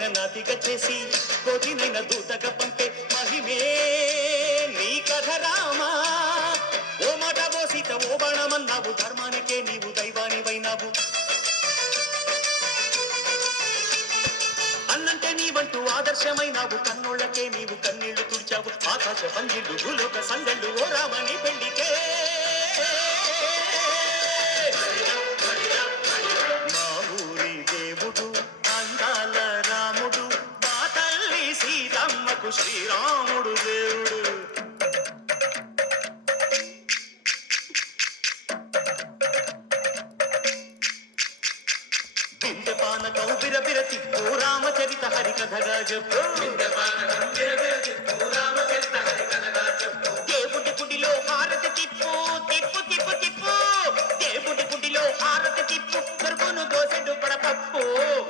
కోతినైన నాతిగా చేసి కోతినైన దూతగా పంపే మహిమే నీ కథ రామా. ఓ మాట ఓ సీత ఓ బాణమన్నావు, ధర్మానికే నీవు దైవానివైనావు. అన్నంటే నీవంటూ ఆదర్శమైనావు, కన్నోళ్ళకే నీవు కన్నీళ్లు తుడిచావు. ఆకాశ పందిళ్ళు భూలోక సందళ్ళు ఓ రామని పెళ్లికే. మా ఊరి దేవుడు అందాల రాముడు, మా తల్లి సీతమ్మకు శ్రీరాముడు దేవుడు. పానకం బిరబిర తిప్పు రామచరిత హరికథగా చెప్పు. దేవుడి గుడిలో హారతి తిప్పు తిప్పు తిప్పు తిప్పు. దేవుడి గుడిలో హారతి తిప్పు దొరుకును దోసెడు పడపప్పు.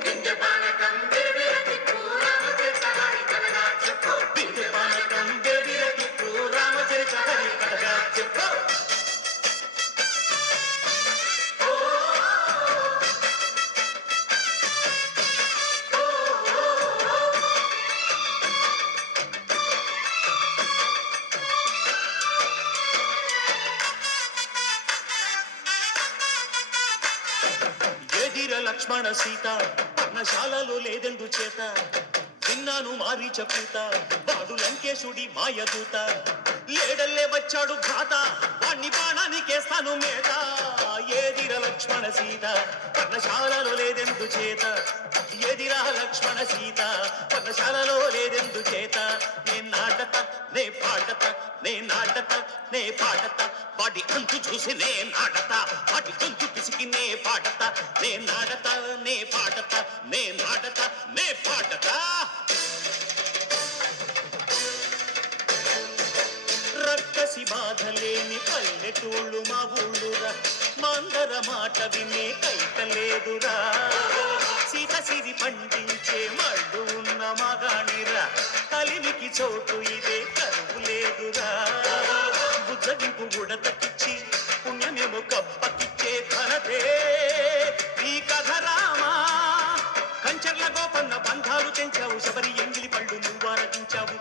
బిందె పానకం బిరబిర తిప్పు రామచరిత హరికథగా చెప్పు. లక్ష్మణ సీత పర్ణశాలలో లేదెందు చేత, విన్నాను మారీచ పూత వాడు లంకేశుడి మాయదూత. లేడల్లే వచ్చాడు ఘాత వాణ్ణి బాణానికేస్తాను మేత. ఏదిర లక్ష్మణ సీత పర్ణశాలలో లేదెందు చేత, ఏదిరా లక్ష్మణ సీత పర్ణశాలలో లేదెందు చేత. నే నాటత నే పాటత నే నాటత నే పాటత, వాడి అంతు చూసి నే నాటత, వాడి గొంతు పిసికి నే పాటత. నే నాటత నే పాటత నే నాటత నే పాటత. రక్కసి బాధలేని పల్లెటూళ్ళు మా ఊళ్ళురా, మందర మాట వినే కైకలేదురా. సీత సిరి పండించే మళ్ళు ఉన్న మగాణిరా, కలిమికి చోటు ఇదే కరువు లేదురా. బుజ్జగింపు ఉడతకిచ్చి పుణ్యమేమో కప్పకిచ్చే ఘనతే ఈ కథ రామా. కంచర్ల గోపన్న బంధాలు తెంచావు, శబరి ఎంగిలి పళ్ళు నువ్వు ఆరగించావు.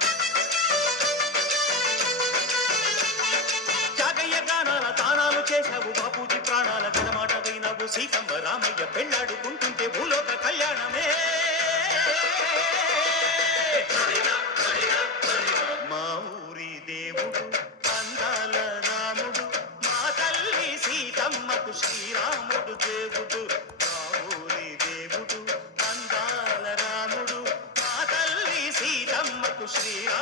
జాగయ్య గానాల తానాలు చేశావు, బాపూజీ ప్రాణాల గడమాట వైనావు. సీతమ్మ రామయ్య పెళ్ళాడుకుంటుంటే భూలోక కళ్యాణమే. మా ఊరి దేవుడు అందాల రాముడు, మా తల్లి సీతమ్మకు శ్రీరాముడు దేవుడు. మా ఊరి దేవుడు అందాల రాముడు, మా తల్లి సీతమ్మకు శ్రీరాముడు.